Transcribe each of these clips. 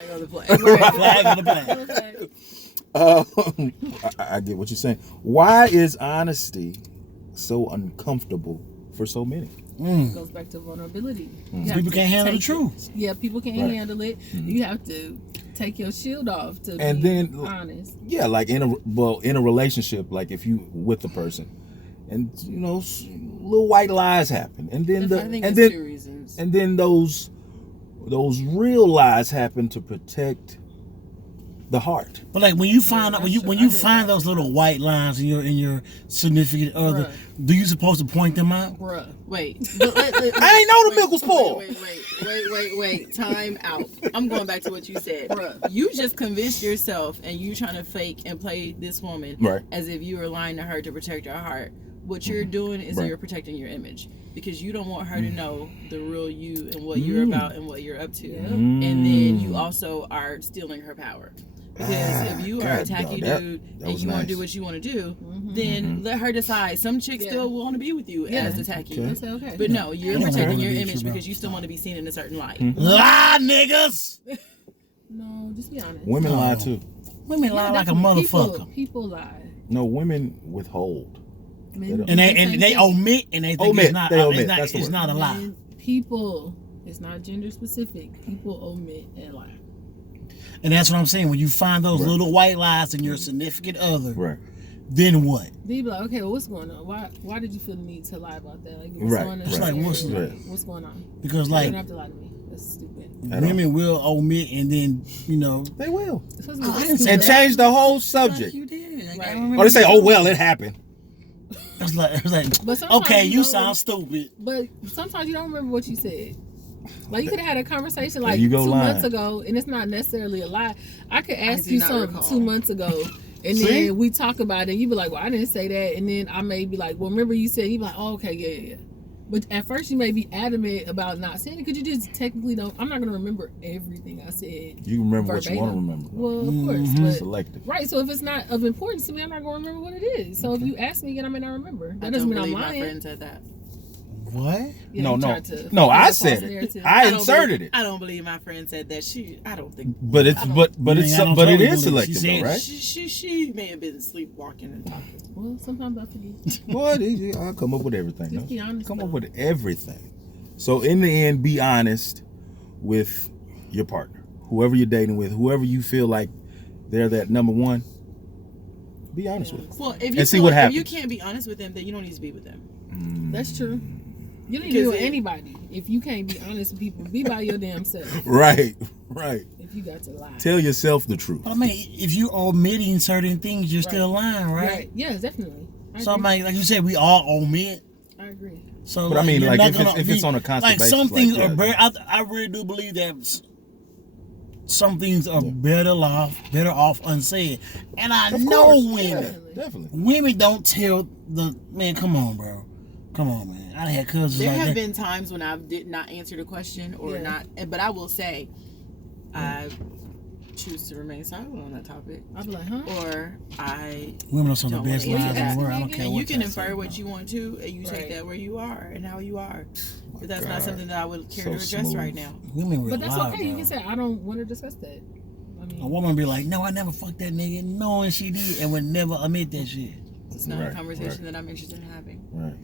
On the play. Flag on the play. I get what you're saying. Why is honesty so uncomfortable for so many? It goes back to vulnerability. People can't handle the truth. Yeah, people can't handle it. You have to take your shield off to be honest. Yeah, like in a relationship, like if you with the person, and little white lies happen, and then two reasons. And then those real lies happen to protect the heart. But like when you find out when you find those little white lines in your significant other, do you supposed to point them out? Bruh, wait. I ain't know the milk was spoiled. Wait. Time out. I'm going back to what you said. Bruh, you just convinced yourself and you trying to fake and play this woman as if you were lying to her to protect your heart. What you're doing is you're protecting your image because you don't want her to know the real you and what you're about and what you're up to. And then you also are stealing her power. Because if you are a tacky dude and you want to do what you want to do, then let her decide. Some chicks still want to be with you as the tacky. Okay. But no, you're protecting your image because you still want to be seen in a certain light. Lie, niggas! No, just be honest. Women lie too. Women lie like a motherfucker. People lie. No, women withhold. And they omit and they think it's not a lie. People, it's not gender specific. People omit and lie. And that's what I'm saying. When you find those little white lies in your significant other, then what? Then you be like, okay, well, what's going on? Why did you feel the need to lie about that? Like, what's going on? Because you don't have to lie to me. That's stupid. Women will omit and then they will and change the whole subject. You did. Or they say, "Oh well, it happened." It's like okay, you sound stupid. But sometimes you don't remember what you said. Like you could have had a conversation like 2 months ago, and it's not necessarily a lie. I could ask you something 2 months ago, and then we talk about it, and you be like, "Well, I didn't say that," and then I may be like, "Well, remember you said?" You be like, "Oh, okay, yeah." But at first, you may be adamant about not saying it because you just technically don't. I'm not gonna remember everything I said. You remember verbatim. what you want to remember. Well, of course, but selective. Right. So if it's not of importance to me, I'm not gonna remember what it is. So if you ask me again, I may not remember. That doesn't mean I'm lying. My friend said that. What? Yeah, no. I said it. I inserted it. I don't believe my friend said that. I don't think. But it is selective, though, right? She may have been sleepwalking and talking. Well, sometimes I forget. What? I'll come up with everything. Just be honest. Come up with everything. So in the end, be honest with your partner, whoever you're dating with, whoever you feel like they're that number one. Be honest with them. Well, if you can't be honest with them, then you don't need to be with them. That's true. You don't need to be with anybody. If you can't be honest with people, be by your damn self. Right. If you got to lie. Tell yourself the truth. I mean, if you're omitting certain things, you're still lying, right? Yes, definitely. So, like you said, we all omit. I agree. So, but I mean, like if it's on a constant basis. Some things are better. I really do believe that some things are better off unsaid. And I know women. Definitely. Women don't tell man, come on, bro. Come on, man. I had cousins there like have that. been times when I did not answer the question or not, but I will say I choose to remain silent on that topic. I'll be like, huh? Or women are some of the best lies in the world. I don't care what you can infer what you want to, and you take that where you are and how you are. But that's not something that I would care to address right now. But that's okay. You can say, I don't want to discuss that. I mean, a woman be like, no, I never fucked that nigga, knowing she did, and would never admit that shit. It's not a conversation that I'm interested in having. Right.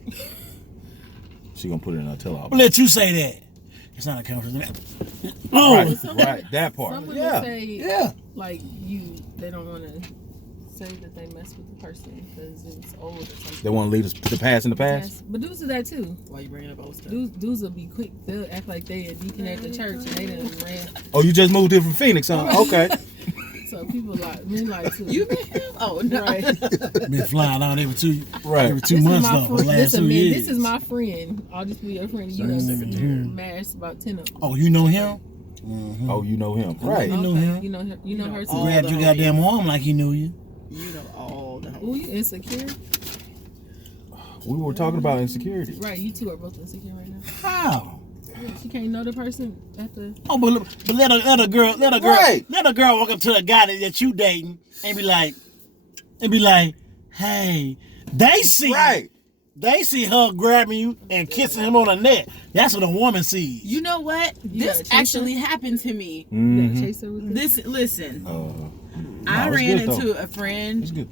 She gonna put it in her tell-all. I'll let you say that. It's not a conversation. Right. That part. Some women say, like they don't want to say that they mess with the person because it's old or something. They want to leave the past in the past. But dudes do that too. Why you bringing up old stuff? Dudes will be quick. They'll act like they a deacon at the church and they done ran. Oh, you just moved here from Phoenix, huh? Okay. So people men like too. You been him? Oh no. Right. Been flying out every 2 this months though. For the last 2 years. This is my friend. I'll just be your friend. You know, married about 10 of them. Oh, you know him? Mm-hmm. Oh, you know him, right? You know him. You know her too. Grabbed your goddamn arm like he knew you. You know all the. Oh, you insecure? We were talking about insecurities. Right, you two are both insecure right now. How? Yeah, she can't know the person at the. Oh, but let a girl walk up to a guy that you dating and be like, hey, they see. Right. They see her grabbing you and kissing him on the neck. That's what a woman sees. You know what? This actually happened to me. Listen. I ran into a friend.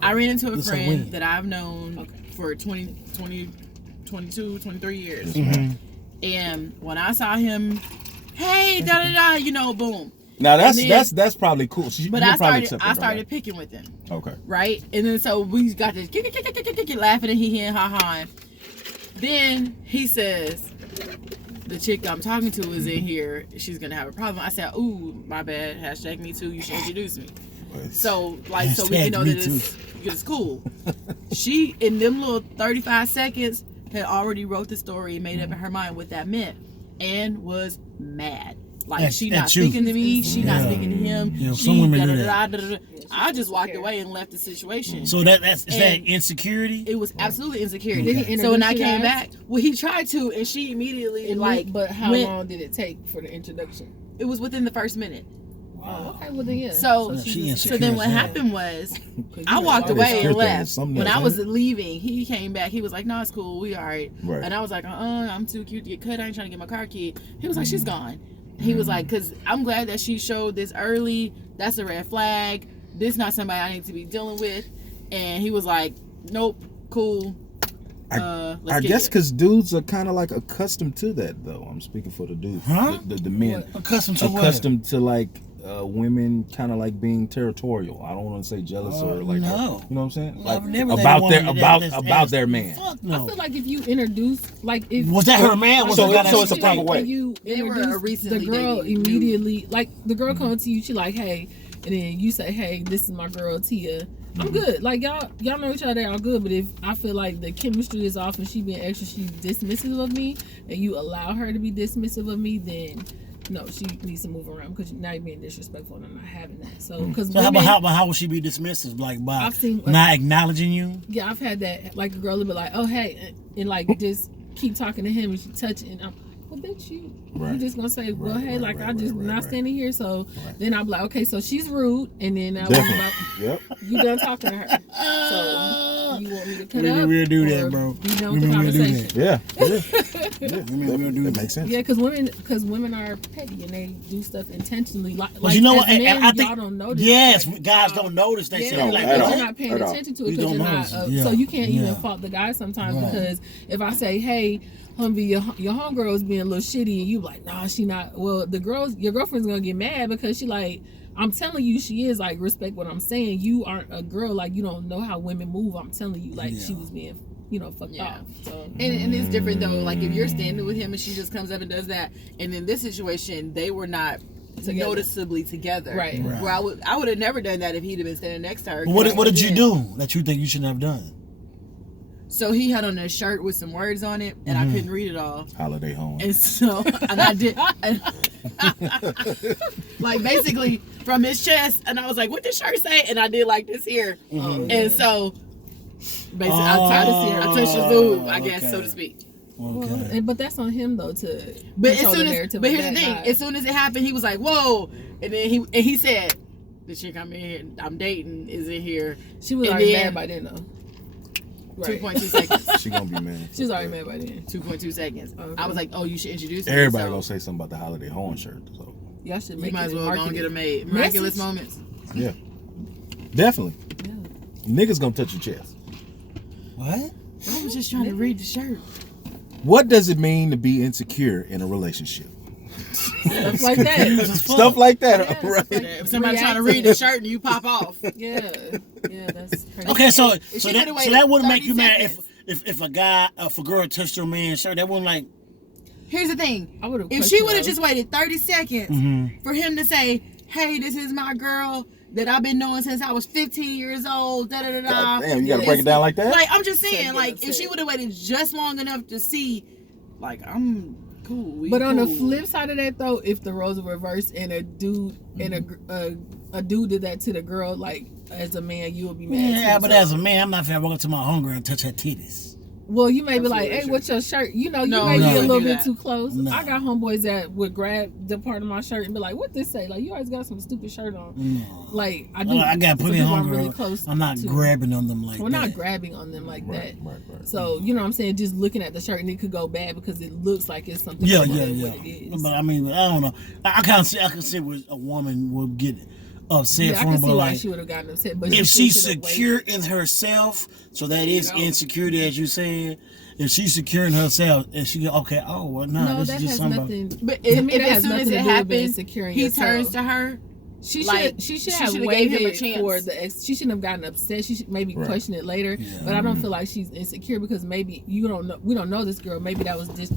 I ran into a friend that I've known for 22, 23 years. Mm-hmm. And when I saw him, hey, da da da, you know, boom. Now that's probably cool. But I started picking with him. Okay. Right? And then so we got this laughing and he and ha-ha. Then he says, the chick I'm talking to is in here. She's going to have a problem. I said, ooh, my bad. Hashtag me too. You should introduce me. So we can know that it's cool. She, in them little 35 seconds, had already wrote the story and made up in her mind what that meant and was mad. Like, she not speaking to me, she not speaking to him. Yeah, some women do that. I just walked away and left the situation. So is that insecurity? It was absolutely insecurity. So when I came back, well, he tried to, and she immediately But how long did it take for the introduction? It was within the first minute. Wow. Okay, well then yeah. So then what happened was, I walked away and left. When I was leaving, he came back. He was like, "No, it's cool. We all right." And I was like, I'm too cute to get cut. I ain't trying to get my car keyed." He was like, "She's gone." He was like, "Cause I'm glad that she showed this early. That's a red flag. This not somebody I need to be dealing with." And he was like, "Nope, cool." I guess because dudes are kind of like accustomed to that, though. I'm speaking for the dudes, the men. Accustomed to like women kind of like being territorial. I don't want to say jealous or like, you know what I'm saying? Like about their man. Fuck no. I feel like if you introduce, like, if was that her man? So it's a proper way. You introduce the girl immediately, like the girl comes to you, she like, hey, and then you say, hey, this is my girl Tia. I'm good. Like y'all know each other, y'all good. But if I feel like the chemistry is off and she being extra, she's dismissive of me, and you allow her to be dismissive of me, then no, she needs to move around because now you're being disrespectful and I'm not having that. So, how would she be dismissive? Like by not acknowledging you? Yeah, I've had that. Like a girl will be like, oh hey, and like just keep talking to him and she touch it, and I'm, well, bitch, you just gonna say, well, hey, like I just not standing here. So then I'll be like, okay, so she's rude, and then I you done talking to her. So you want me to cut up? We'll do that, bro. Be done with the conversation. That makes sense. Yeah, because women are petty and they do stuff intentionally. Like you know what? Men, I think y'all don't notice. Yes, guys don't notice that shit. Like you're not paying attention to it because you're not. So you can't even fault the guy sometimes because if I say, hey, Humvee, your homegirl is being a little shitty, and you like, nah, she not. Well, your girlfriend's gonna get mad because she like, I'm telling you, she is like, respect what I'm saying. You aren't a girl, like you don't know how women move. I'm telling you, like she was being, fucked off. So and it's different though. Like if you're standing with him and she just comes up and does that, and in this situation they were not noticeably together. Right. Where I would have never done that if he'd have been standing next to her. What did you do that you think you shouldn't have done? So he had on a shirt with some words on it, and I couldn't read it all. Holiday Hoin. And so, and I did, like basically from his chest, and I was like, "What did the shirt say?" And I did like this here, and so basically I touched his boob, I guess, so to speak. Okay. Well, but that's on him though to. But here's the thing: as soon as it happened, he was like, "Whoa!" And then he said, "The chick I'm dating is in here." She was already mad by then though. 2.2 seconds. She gonna be mad. She's already mad by then. 2.2 seconds. Okay. I was like, "Oh, you should introduce me." Everybody gonna say something about the Holiday Hoin shirt. So y'all should make. You might as well go get it made. Miraculous moments. Yeah, definitely. Yeah. Niggas gonna touch your chest. What? I was just trying to read the shirt. What does it mean to be insecure in a relationship? Stuff like that. Stuff like that, right? If somebody's trying to read the shirt and you pop off. Yeah, that's crazy. Okay, so that wouldn't make you mad if a girl touched your man's shirt. That wouldn't like. Here's the thing. If she would have just waited 30 seconds for him to say, "Hey, this is my girl that I've been knowing since I was 15 years old." Da da da da. Damn, you gotta break it down like that. Like I'm just saying, like if she would have waited just long enough to see, like I'm. Cool, but on the flip side of that though, if the roles were reversed and a dude and a dude did that to the girl, like as a man you would be mad too, but as a man I'm not finna walk up to my homegirl and touch her titties. Well, you may be like, hey, what's your shirt? You know, you may be a little bit too close. No. I got homeboys that would grab the part of my shirt and be like, what this say? Like, you always got some stupid shirt on. No. Like, I do. Well, I got plenty of homegirls. Really close. I'm not grabbing on them like that. We're not grabbing on them like that. Right. So, you know what I'm saying? Just looking at the shirt and it could go bad because it looks like it's something Yeah. What it is. But I mean, I don't know. I can see where a woman would get upset I from, can but see why like, she would have gotten upset. But if she's secure in herself, so that is insecurity, as you said. If she's secure in herself and she go, okay, oh well, no, this is just something. But if as soon as it happens, he turns to her. She should have waited for the ex. She shouldn't have gotten upset. She should maybe question it later. Yeah. But I don't feel like she's insecure because maybe you don't know. We don't know this girl. Maybe that was just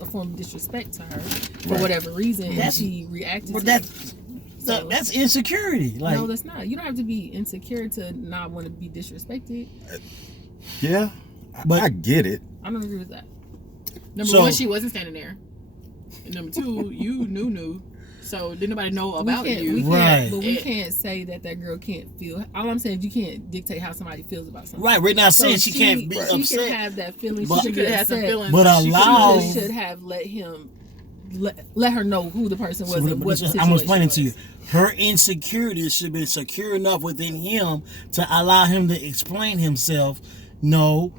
a form of disrespect to her for whatever reason, and she reacted. But that's insecurity. Like, no, that's not. You don't have to be insecure to not want to be disrespected. Yeah, but I get it. I don't agree with that. Number one, she wasn't standing there. And number two, you knew. So didn't nobody know about you. But we can't say that girl can't feel. All I'm saying is you can't dictate how somebody feels about something. Right. We're not saying she can't be upset. She can have that feeling. She could have had some feelings. But allow. She should have let him. Let her know who the person was and what the situation I'm explaining was. to you. Her insecurities should be secure enough within him to allow him to explain himself. No,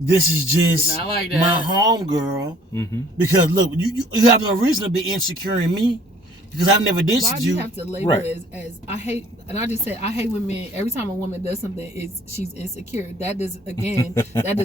this is just like my homegirl. Mm-hmm. Because look, you have no reason to be insecure in me. Because I've never dissed you. Why do you have to label it as I hate? And I just said I hate when men. Every time a woman does something, she's insecure. That does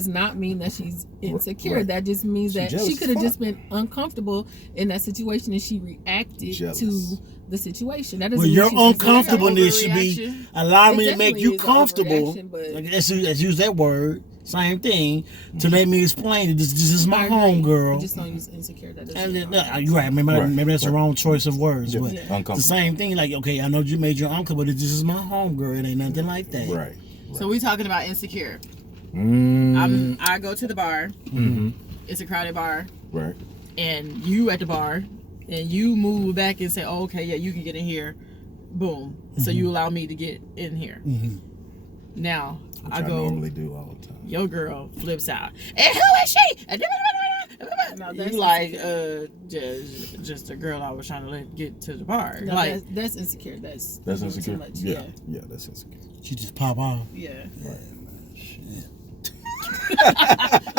not mean that she's insecure. Right. That just means that she could have just been uncomfortable in that situation and she reacted to the situation. That doesn't mean your uncomfortableness should be allow me to make you comfortable. Let's use that word. Same thing to let me explain that this is my homegirl. Just don't use insecure. That you're right. Maybe that's the wrong choice of words. Yeah. But it's the same thing. Like, okay, I know you made your uncle, but this is my homegirl. It ain't nothing like that. Right. So we talking about insecure. I go to the bar. Mm-hmm. It's a crowded bar. Right. And you at the bar, and you move back and say, oh, okay, yeah, you can get in here. Boom. Mm-hmm. So you allow me to get in here. Mm-hmm. Now, which I normally do all the time. Your girl flips out. And who is she? No, you like just a girl I was trying to let get to the bar. No, like that's insecure. That's insecure. Too much. Yeah, that's insecure. She just pop off. Yeah. Right. Shit.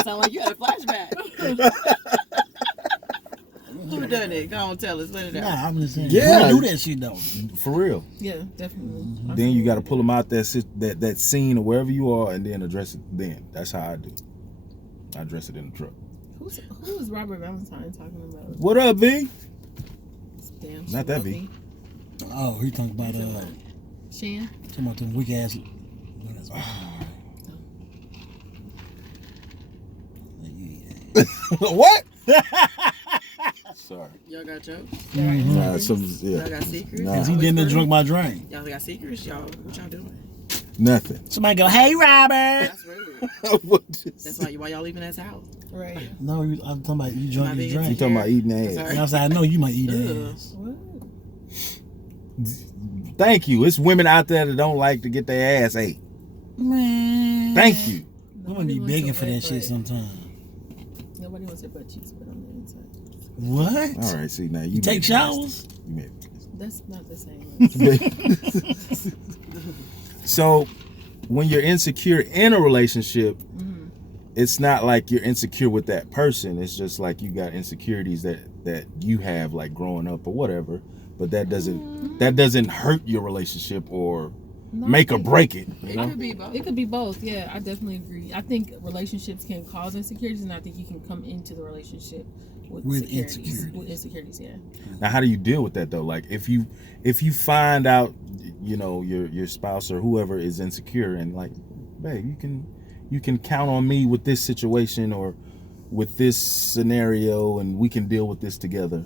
Sound like you had a flashback. Who done it? Go on, tell us. Let it out. Nah, I'm just saying. Yeah, do that shit though. For real. Yeah, definitely. Mm-hmm. Then you got to pull them out that scene or wherever you are, and then address it. Then that's how I do. I address it in the truck. Who is Robert Valentine talking about? What up, V? Damn, not that V. Oh, he talking about Shan. Talking about them weak ass. What? Sorry. Y'all got jokes? Mm-hmm. Y'all got secrets? Nah. He didn't drink my drink. Y'all got secrets? What y'all doing? Nothing. Somebody go, hey, Robert. That's rude. That's why y'all leaving his house. Right. No, I'm talking about you drunk his drink. You talking about eating ass. And I said, I know you might eat ass. What? Thank you. It's women out there that don't like to get their ass ate. Man. Thank you. I'm going to be begging for that shit sometime. Nobody wants their butt cheeks put on the inside. What? All right, see, now you take showers? That's not the same. So, when you're insecure in a relationship, it's not like you're insecure with that person. It's just like you got insecurities that you have, like growing up or whatever. But that doesn't hurt your relationship or make or break it. You know? It could be both. It could be both. Yeah, I definitely agree. I think relationships can cause insecurities, and I think you can come into the relationship with insecurities. Yeah. Now, how do you deal with that though? Like, if you find out, you know, your spouse or whoever is insecure, and like, babe, you can count on me with this situation or with this scenario, and we can deal with this together.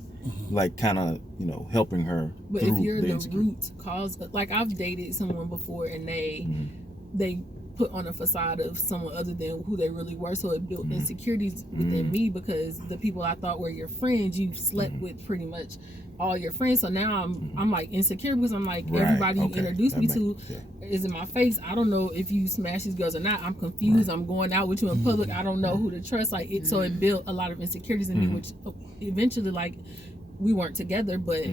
Like, kind of, you know, helping her. But if you're the root cause, like I've dated someone before, and they put on a facade of someone other than who they really were, so it built insecurities within me, because the people I thought were your friends, you slept with pretty much all your friends. So now I'm like insecure because I'm like, everybody you introduced me to, is in my face. I don't know if you smash these girls or not. I'm confused. I'm going out with you in public. I don't know who to trust. Like it, so it built a lot of insecurities in me, which eventually, like, we weren't together, but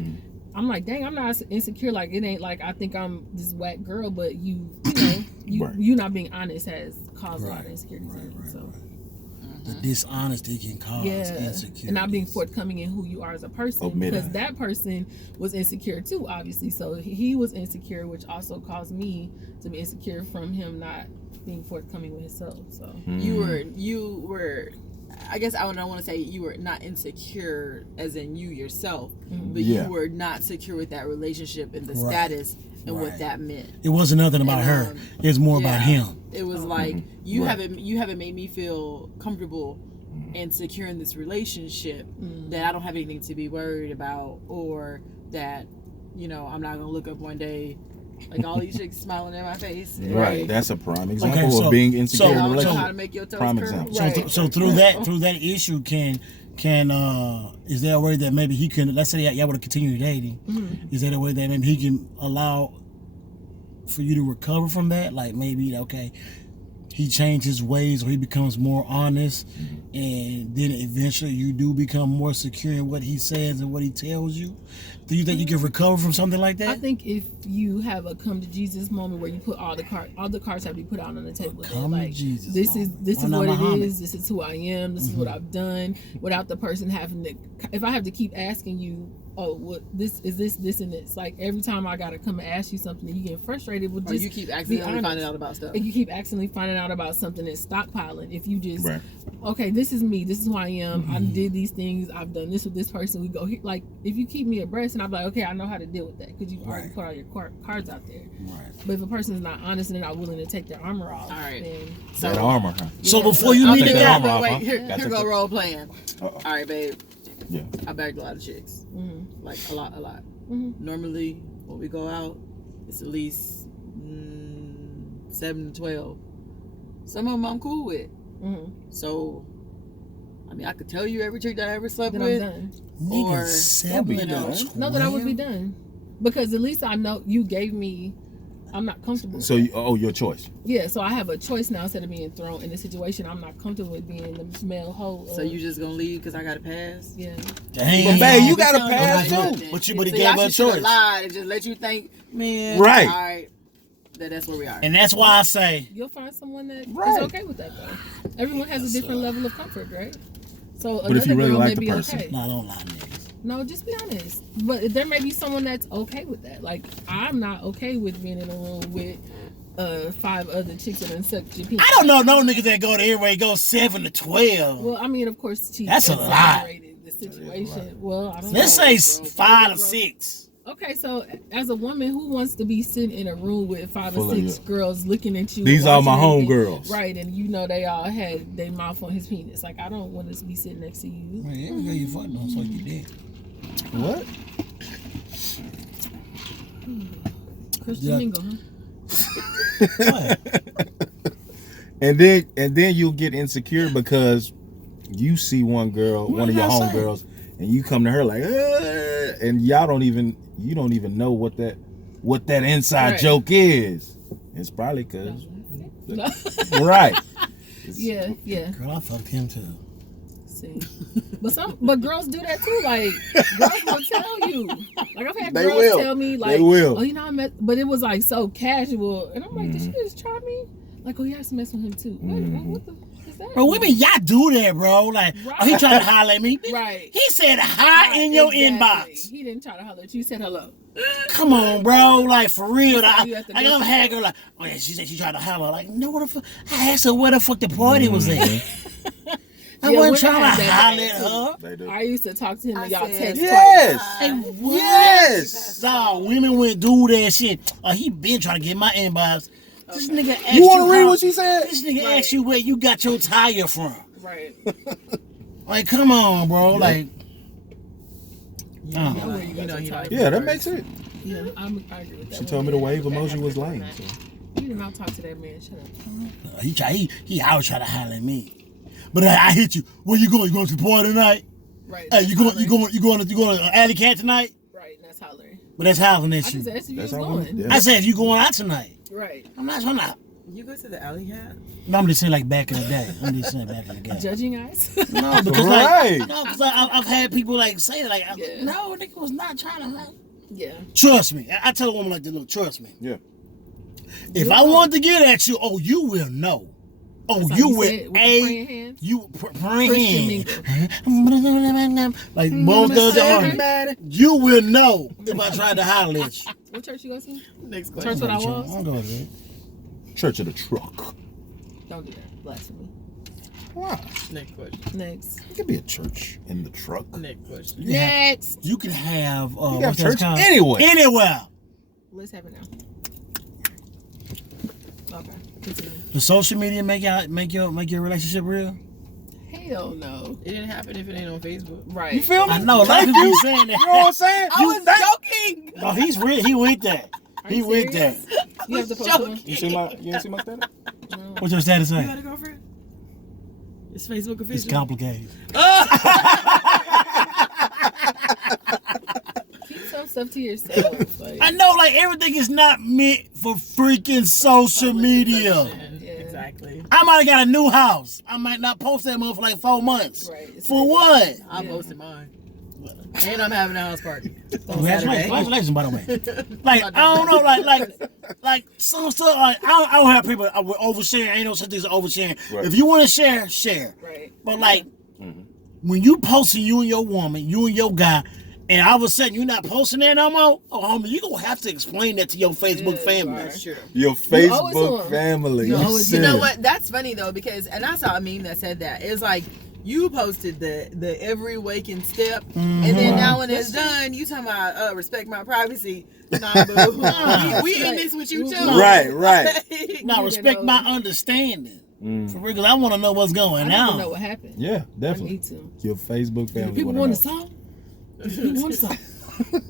I'm like, dang, I'm not insecure. Like, it ain't like I think I'm this whack girl, but you not being honest has caused a lot of insecurities in me. So. The dishonesty can cause insecurity. And not being forthcoming in who you are as a person. Because that person was insecure too, obviously. So he was insecure, which also caused me to be insecure from him not being forthcoming with himself. So you were I guess I don't want to say you were not insecure as in you yourself, but you were not secure with that relationship and the status and what that meant. It wasn't nothing about her. It was more about him. It was like you haven't made me feel comfortable and secure in this relationship that I don't have anything to be worried about, or that I'm not gonna look up one day like all these chicks smiling in my face. Right. That's a prime example of being insecure in a relationship. How to make your toes prime curl. example. Right. So through that issue, can is there a way that maybe he can, let's say y'all would have continued dating, is there a way that maybe he can allow for you to recover from that? Like maybe, okay, he changed his ways or he becomes more honest, and then eventually you do become more secure in what he says and what he tells you. Do you think you can recover from something like that? I think if you have a come to Jesus moment where you put all the cards have to be put out on the table. Like, this is what it is. This is who I am. This is what I've done. Without the person having to, if I have to keep asking you, oh, what this and this. Like every time I gotta come and ask you something, and you get frustrated with just. You keep accidentally finding out about stuff. And you keep accidentally finding out about something and stockpiling. If you just, okay, this is me. This is who I am. I did these things. I've done this with this person. We go here. Like if you keep me abreast, and I'm like, okay, I know how to deal with that because you've already put all your cards out there. Right. But if a person is not honest and they're not willing to take their armor off, then that armor. Huh? So before you meet the guy, wait, here go role playing. All right, babe. Yeah. I bagged a lot of chicks. Like a lot. Normally, when we go out, it's at least 7 to 12. Some of them I'm cool with. So, I mean, I could tell you every chick that I ever slept with. I'm done. Or 7 to 12. No, that I would be done. Because at least I know you gave me. I'm not comfortable. So, your choice. Yeah, so I have a choice now instead of being thrown in a situation I'm not comfortable with being the male hoe. So you just gonna leave because I got to pass? Yeah. Dang. But babe, you got to pass too. But he gave her a choice. Lied and just let you think, man. Right. All right. That's where we are. And that's why I say you'll find someone that is okay with that though. Everyone has a different level of comfort, right? So but if you really like the person, no, I don't lie, niggas. No, just be honest. But there may be someone that's okay with that. Like, I'm not okay with being in a room with 5 other chicks that done sucked your penis. I don't know no niggas that go to everywhere go 7 to 12. Well, I mean, of course, that's a lot. The situation. Well, I don't Let's know. say 5 to 6. Okay, so as a woman who wants to be sitting in a room with 5 or 6 girls looking at you, these are my homegirls, right? And you know they all had their mouth on his penis. Like, I don't want to be sitting next to you. Right, every girl you fucking on, so you did. What? Christian Mingle, huh? and then you'll get insecure because you see one girl, one of your homegirls, and you come to her like, and you don't even know what that inside joke is. It's probably because, right? Yeah. Girl, I fucked him too. But girls do that too. Like, girls will tell you. Like, I've had girls tell me, like, oh, you know, but it was like so casual, and I'm like, did she just try me? Like, oh, you have to mess with him too. What the is that? Bro, women, y'all do that, bro. Like, oh, he tried to holler at me. Right. He said hi in your inbox. He didn't try to holler at you. He said hello. Come on, bro. Like, for real. I've had girl like, oh yeah, she said she tried to holler. Like, no, what the fuck? I asked her where the fuck the party was at. I wasn't trying to holler at her. I used to talk to him and y'all text. Yes. Nah, women wouldn't do that shit. He been trying to get my inbox. This nigga asked you want to read what she said? This nigga asked you where you got your tire from. Right. Like, come on, bro. Like, that makes sense. Yeah, I agree with that. She told me the wave emoji was lame. So. You did not talk to that man. Shut up. He always try to holler at me. But I hit you. Where you going? You going to the party tonight? Right. Hey, you going to Alley Cat tonight? Right, and that's hollering. But that's hollering at I you. just asked if you was going. I said if you going out tonight. Right. I'm not trying to. You go to the alley cat? No, I'm just saying like back in the day. I'm just saying back in the day. Judging eyes. No, because I've had people like say like, no, nigga was not trying to. Like, yeah. Trust me. I tell a woman like this, look, trust me. Yeah. If I want to get at you, you will know. That's you you will. Praying hand. Like both does the you will know if I tried to holler at you. What church you go to? Next question. Church what I was? I'm going to Church of the Truck. Don't do that. Blasphemy. Why? Next question. Next. It could be a church in the truck. Next question. Next. You can have you can have church anywhere. Let's have it now. Okay. Continue. Does social media make your relationship real? Hell no. It didn't happen if it ain't on Facebook. Right. You feel me? I know. A lot of people be saying that. You know what I'm saying? I was joking. No, he's real. He with that. He with that. You have to post one? You ain't see my status? No. What's your status You say? got a girlfriend? It's Facebook official. It's complicated. Keep some stuff to yourself. Like, I know, like everything is not meant for freaking social media. yeah. Exactly. I might have got a new house. I might not post that mother for like 4 months. Right. For what? I posted mine. And I'm having a house party. Congratulations, by the way. Like, I don't know, like some stuff, like, I don't have people with oversharing. Ain't no such thing as oversharing. Right. If you want to share, share. Right. But, like, when you posting you and your woman, you and your guy, and all of a sudden you're not posting that no more, oh, homie, you're going to have to explain that to your Facebook family. That's true. Your Facebook family. You know what? That's funny, though, because, and I saw a meme that said that. It's like, you posted the every waking step, and then now when it's done, you talking about respect my privacy. Nah, boo. we in this with you too. Right. Now respect my understanding. For real, 'cause I want to know what's going on. I want to know what happened. Yeah, definitely. I need to. Your Facebook family. People want a song. People want a song.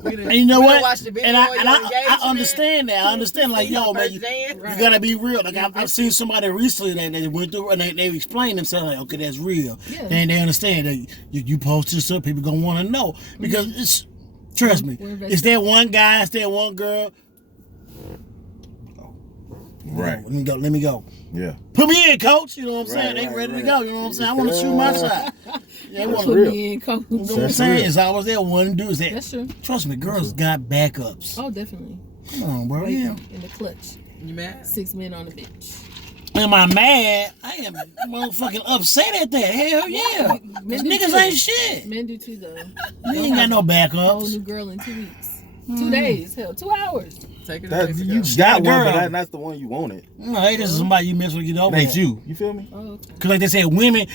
And you know what? And I understand that. I understand, like, yo, man, you gotta be real. Like, I've seen somebody recently that they went through and they explained themselves, like, okay, that's real. Yeah. And they understand that you post this up, people gonna want to know because it's. Trust me, it's that one guy, it's that one girl. Right. Let me go. Yeah. Put me in, coach. You know what I'm saying? They ready to go. You know what I'm saying? I want to shoot my shot. Yeah, put me in, coach. You know what I'm saying? It's always that one dude. That's true. Trust me, girls got backups. Oh, definitely. Come on, bro. Right Yeah. In the clutch. You mad? 6 men on the bench. Am I mad? I am motherfucking upset at that. Hell yeah. Niggas ain't shit. Men do too, though. You ain't got no backups. Whole new girl in 2 weeks. 2 days. Hell, 2 hours. Take it you got one, but that's the one you wanted. No, hey, this is somebody you miss when you get over. Ain't you? You feel me? Oh, okay. Cause like they say, women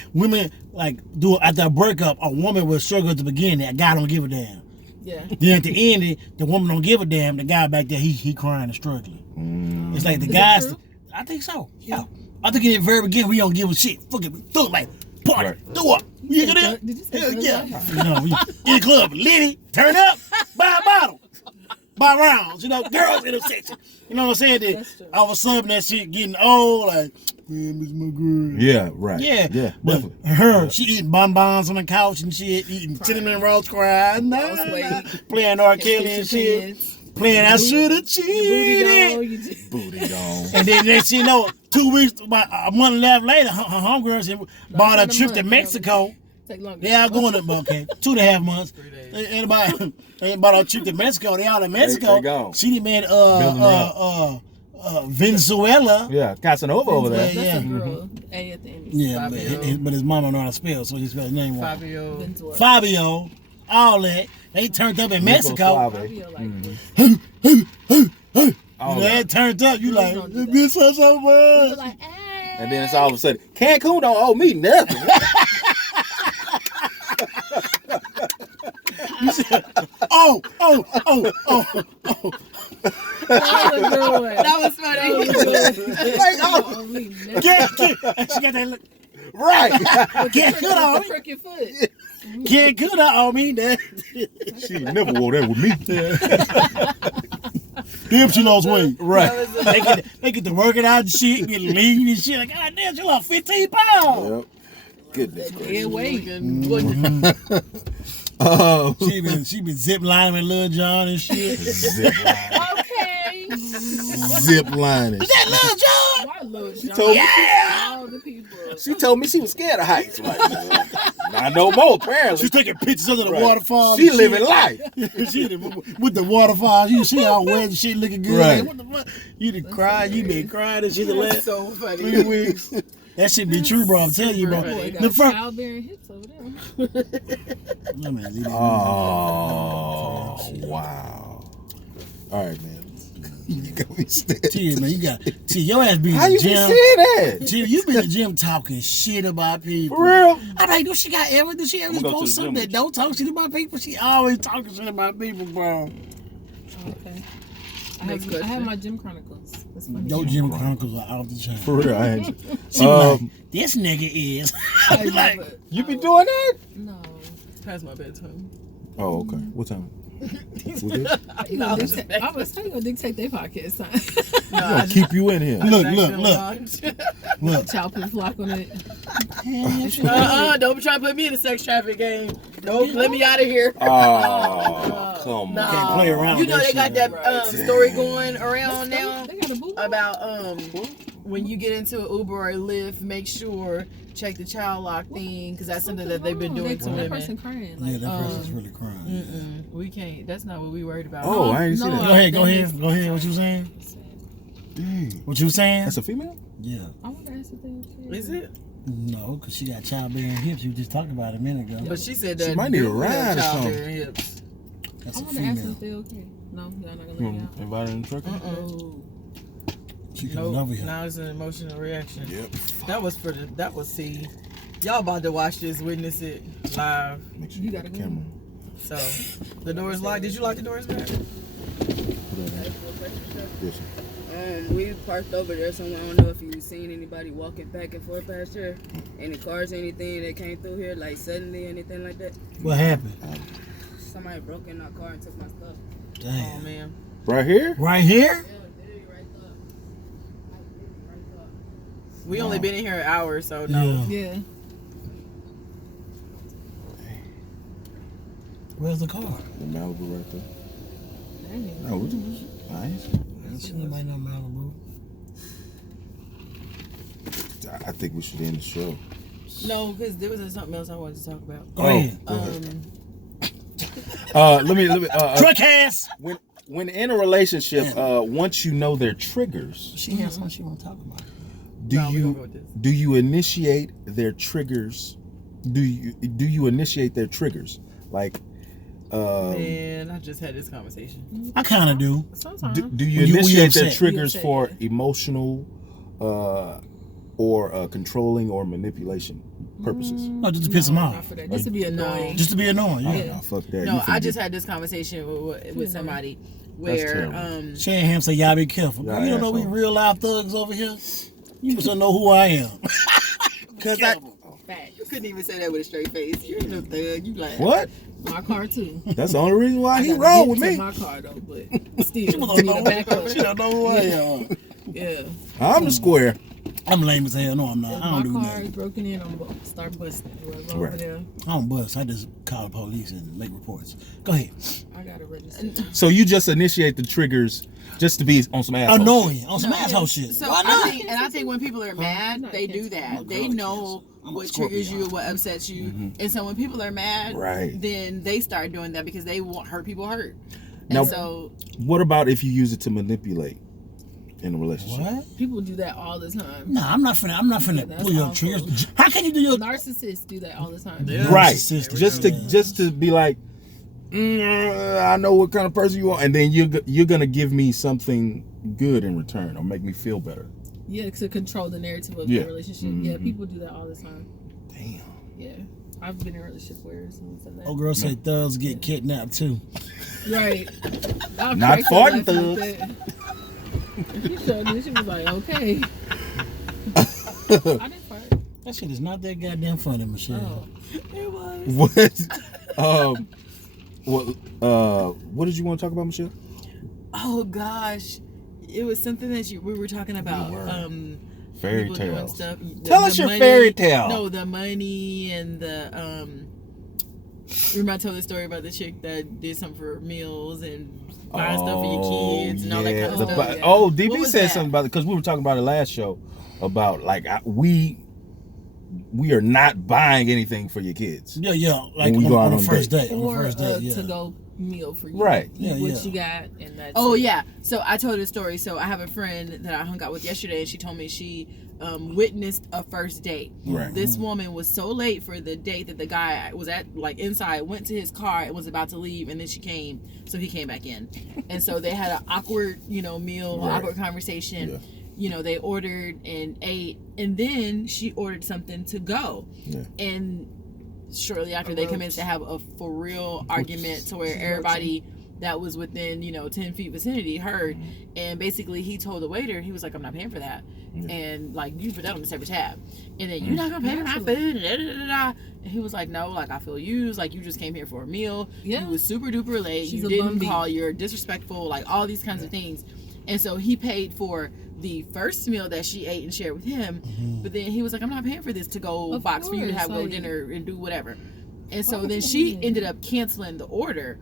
like do after a breakup, a woman will struggle at the beginning. A guy don't give a damn. Yeah. Then at the end, the woman don't give a damn. The guy back there, he crying and struggling. It's like the guys. I think so. Yeah. I think in the very beginning we don't give a shit. Fuck it, we throw it like party, throw up. You get it? Did you say Hell yeah. You know, we in the club, Liddy, turn up, buy a bottle. By rounds, you know, girls in the section. You know what I'm saying? That all of a sudden that shit getting old, like, man, miss my girl. Yeah, right. Yeah. But her, she eating bonbons on the couch and shit, eating cinnamon rolls, crying, playing R. Kelly and shit. Playing I should have cheated. Booty gone. And then next you know, 2 weeks, about a month and a half later, her homegirls bought a trip to Mexico. Take longer. They all going to, okay, 2.5 months. They bought a trip to Mexico. They all in Mexico. She done made Venezuela. Yeah, Casanova over there. That's a girl. A at the end. Yeah, but his mama know how to spell, so he spelled his name wrong. Fabio. All that. They turned up in Mexico. Fabio like this. They turned up. You like, bitch, so much. Like, and then it's all of a sudden, Cancun don't owe me nothing. Oh. That was funny. She got that look. Right. Can't cut on me. Crook your foot. Can't cut on me. She never wore that with me. Damn, she lost weight. Right. They get to working out and shit, get lean and shit. Like, God damn, she lost 15 pounds. Yep. Goodness gracious. She been zip lining with Lil Jon and shit. Okay. zip lining. Is that Lil Jon? Why Lil Jon? told me- All the people. She told me she was scared of heights. Like, not no more, apparently. She's taking pictures under the Right. waterfall. She living life. She with the waterfall. You see how wet and shit looking good. Right. Like, what the fuck? You done cried. You been crying and shit the That's last so funny. 3 weeks. That shit be true, bro. I'm telling you, bro. Boy, got The first. childbearing hips over there. Let me leave it. Oh, wow. All right, man. You got me standing. Tia, man, you got Tia. Your ass be in How the you been gym. saying that? Tia, you be in the gym talking shit about people. For real? I'm like, do she ever I'm gonna go post to the something gym that don't talk shit about people? She always talking shit about people, bro. Okay. Next I question. have my gym chronicles. That's funny. Your gym chronicles are out the chain. For real, I ain't. She be like, this nigga is. I like, never- You be doing that? No. Past my bedtime. Oh, okay. What time? We good? You No, gonna it's dictate, I was saying, gonna dictate their podcast time. No, Gonna keep you in here. Look, look. Child put flock on it. Don't try to put me in a sex traffic game. Nope, let me out of here. Oh, come No. on. Can't play around You with know that they got shit. that story going around now They got a boo. about when you get into an Uber or a Lyft, make sure check the child lock thing because that's something that they've been doing to That women. person crying. Yeah, Like, that person's really crying. We can't. That's not what we worried about. Oh, I ain't see No, that. Go ahead, go ahead. Go ahead. What you saying? Dang. What you saying? That's a female? Yeah. I want to ask if they okay. Is it? No, because she got childbearing hips. You just talked about it a minute ago. But she said She that might need a dude had ride or something. childbearing hips. That's I a want to ask female. if they okay. No, y'all not gonna let You me want out. to invite her in the truck? Oh. She coming over here. Now it's an emotional reaction. Yep. That was C. Y'all about to watch this, witness it live. Make sure You you gotta got the go. camera. So the door is locked. Did you lock the doors back? Yes, sir. We parked over there somewhere. I don't know if you've seen anybody walking back and forth past here. Any cars, anything that came through here, like suddenly, anything like that. What happened? Somebody broke in our car and took my stuff. Oh Damn. man. Right here? Right here? Yeah, literally right there. Right there. We only been in here an hour, so no. Yeah. Yeah. Where's the car? The Malibu right there. Dang. No, what was it? Nice. I ain't seen nobody no Malibu. I think we should end the show. No, because there was something else I wanted to talk about. Go ahead. Go ahead. Let me. Truck ass! When in a relationship, once you know their triggers, She has something she want to talk about. do No, we gonna go with this. do you initiate their triggers? Do you initiate their triggers? Like, Man, I just had this conversation. I kind of do. Sometimes. do you When you initiate their upset. triggers You upset, for yeah. emotional or controlling or manipulation purposes? No, just to piss them Not off. for that. Just to be annoying. Just to be annoying, Oh, yeah. no, fuck that. No, You I finna just get- had this conversation with Too somebody That's where terrible. Shanahan say, y'all be careful. Yeah, you don't know we asshole. real life thugs over here? You must know who I am. because you couldn't even say that with a straight face. You're no thug. You like What? My car too. That's the only reason why he I gotta roll get with to me. My car though, but still, She we don't need know a backup. She don't know who I am. Yeah. I'm the square. I'm lame as hell. No, I'm not. If I my don't do car nothing. is broken in, I'm gonna start busting. Whoever over Right. there, I don't bust. I just call the police and make reports. Go ahead. I gotta register. So you just initiate the triggers just to be on some asshole. Annoying. On some No, asshole shit. So Why not? I think when people are mad, not they do cancel. I'm a that. They girl know cancel. I'm a what Scorpio. triggers you, what upsets you, and so when people are mad, Right. then they start doing that because they want hurt people hurt. And Now- so What about if you use it to manipulate in a relationship? What? People do that all the time. Nah, I'm not finna that's pull your awful. triggers. How can you do your Narcissists do that all the time. Yeah. Right. Narcissistic. Just to be like, I know what kind of person you are, and then you're gonna give me something good in return or make me feel better. Yeah, to control the narrative of Yeah. the relationship. Mhm. Yeah, people do that all the time. Damn. Yeah. I've been in a relationship where someone said that. old girl say thugs get kidnapped too. Right. I'll Not crack her farting life thugs. like that. And she showed me, she was like, okay. I didn't fart. That shit is not that goddamn funny, Michelle. Oh. it was. What did you want to talk about, Michelle? Oh gosh, it was something that we were talking about. We were. Fairy People doing tales. stuff. Tell us your fairy tale. No, the money and the remember I told the story about the chick that did something for meals and buying stuff for your kids and all that kind of stuff. DB said something about it because we were talking about it last show about like we are not buying anything for your kids. Yeah, like when we go out on the first date. Or yeah. to go meal for you. Right. What you got and that's yeah. So I told a story. So I have a friend that I hung out with yesterday and she told me she witnessed a first date. Right. This woman was so late for the date that the guy was at like inside, went to his car and was about to leave, and then she came, so he came back in. And so they had an awkward, meal, awkward conversation. Yeah. They ordered and ate, and then she ordered something to go. Yeah. And shortly after they commenced to have a for real argument to where everybody that was within 10 feet vicinity heard, and basically he told the waiter, he was like, I'm not paying for that, and like you put that on the separate tab, and then you're not gonna pay for my food, and he was like, no, like I feel used, like you just came here for a meal, you was super duper late, you didn't call, you're disrespectful, like all these kinds of things. And so he paid for the first meal that she ate and shared with him, but then he was like, I'm not paying for this to-go box for you to have go dinner and do whatever. And so then she ended up canceling the order,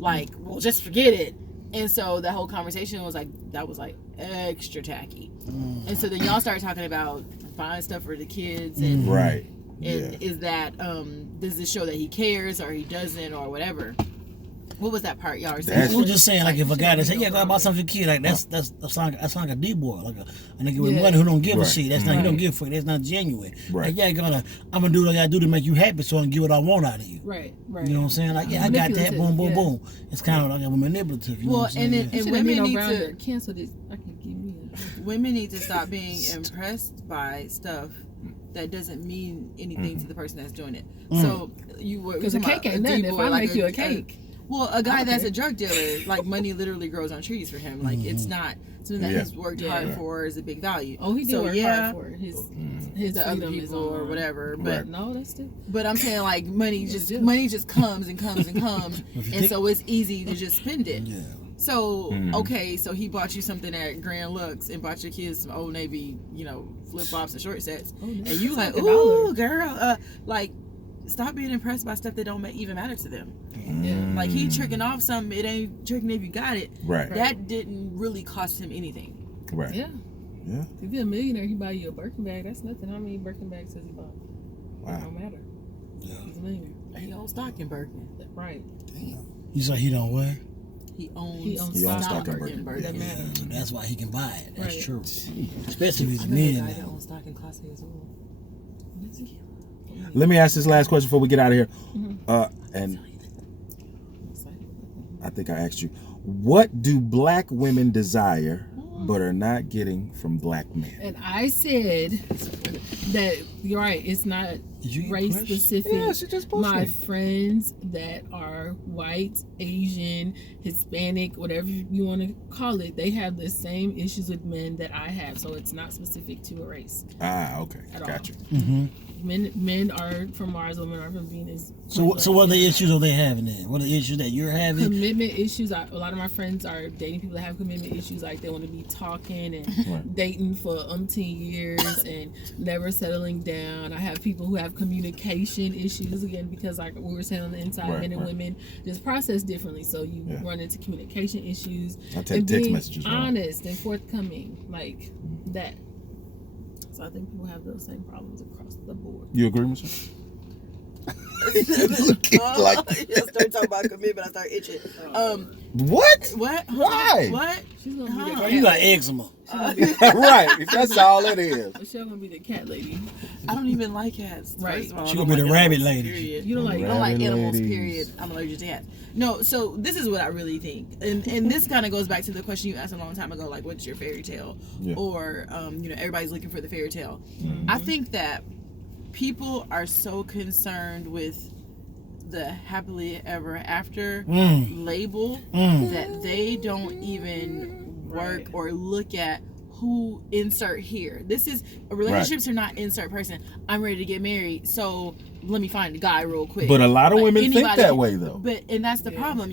like, well, just forget it. And so the whole conversation was like, that was like extra tacky. And so then y'all started talking about buying stuff for the kids and is that does this show that he cares or he doesn't or whatever? What was that part y'all were saying? We're just saying, like, if a guy that say, "Yeah, go buy something for your kid," like that's like a D boy, like a nigga with money who don't give a shit. That's not he don't give a fuck. That's not genuine. Right? Like, I'm gonna do what I gotta do to make you happy, so I can get what I want out of you. Right. You know what I'm saying? Like, I got that. Boom, boom, boom. It's kind of like a manipulative. You know what I'm saying? And women need to cancel this. I can give me. Women need to stop being impressed by stuff that doesn't mean anything to the person that's doing it. So because a cake ain't nothing. If I make you a cake. Well, a guy that's a drug dealer, like money literally grows on trees for him. Like it's not something that he's worked hard for is a big value. Oh, he did work hard for it. His the other people or whatever. But no, that's still. But I'm saying like money just comes and comes and comes, and so it's easy to just spend it. Yeah. So okay, so he bought you something at Grand Lux and bought your kids some Old Navy, flip flops and short sets, and you like, ooh, girl, like. Stop being impressed by stuff that don't even matter to them. Like he tricking off something, it ain't tricking if you got it. Right. That didn't really cost him anything. Right. Yeah. If you're a millionaire, he buy you a Birkin bag. That's nothing. How many Birkin bags does he buy? Wow. It don't matter. Yeah. He's a millionaire. He owns stock in Birkin. Right. Damn. You say he don't wear? He owns stock in Birkin. Doesn't matter. So that's why he can buy it. That's true. Especially if he's a millionaire. I owns stock in Class A as well. Let me ask this last question before we get out of here. And I think I asked you, what do black women desire but are not getting from black men? And I said that you're right. It's not race specific. Yeah, she just posted. My friends that are white, Asian, Hispanic, whatever you want to call it, they have the same issues with men that I have. So it's not specific to a race. Okay. Gotcha. Men are from Mars, women are from Venus. So what are the issues are they having then? What are the issues that you're having? Commitment issues. A lot of my friends are dating people that have commitment issues, like they want to be talking and dating for umpteen years and never settling down. I have people who have communication issues, again, because like we were saying on the inside, men and women just process differently. So you run into communication issues. I take text messages. Honest and forthcoming, like that. So I think people have those same problems across the board. You agree, Michelle? You start talking about commitment, I start itching. What? Why? What? She's gonna be you got eczema. Right. That's all it is. Michelle's gonna be the cat lady. I don't even like cats. Right. She's gonna be the rabbit lady. Period. You don't like animals. Period. I'm allergic to cats. No. So this is what I really think, and this kind of goes back to the question you asked a long time ago, like, what's your fairy tale? Yeah. Or everybody's looking for the fairy tale. Mm-hmm. I think that people are so concerned with the happily ever after label that they don't even work or look at who insert here. This is relationships are not insert person. I'm ready to get married, so let me find a guy real quick. But a lot of women think that way though. And that's the problem.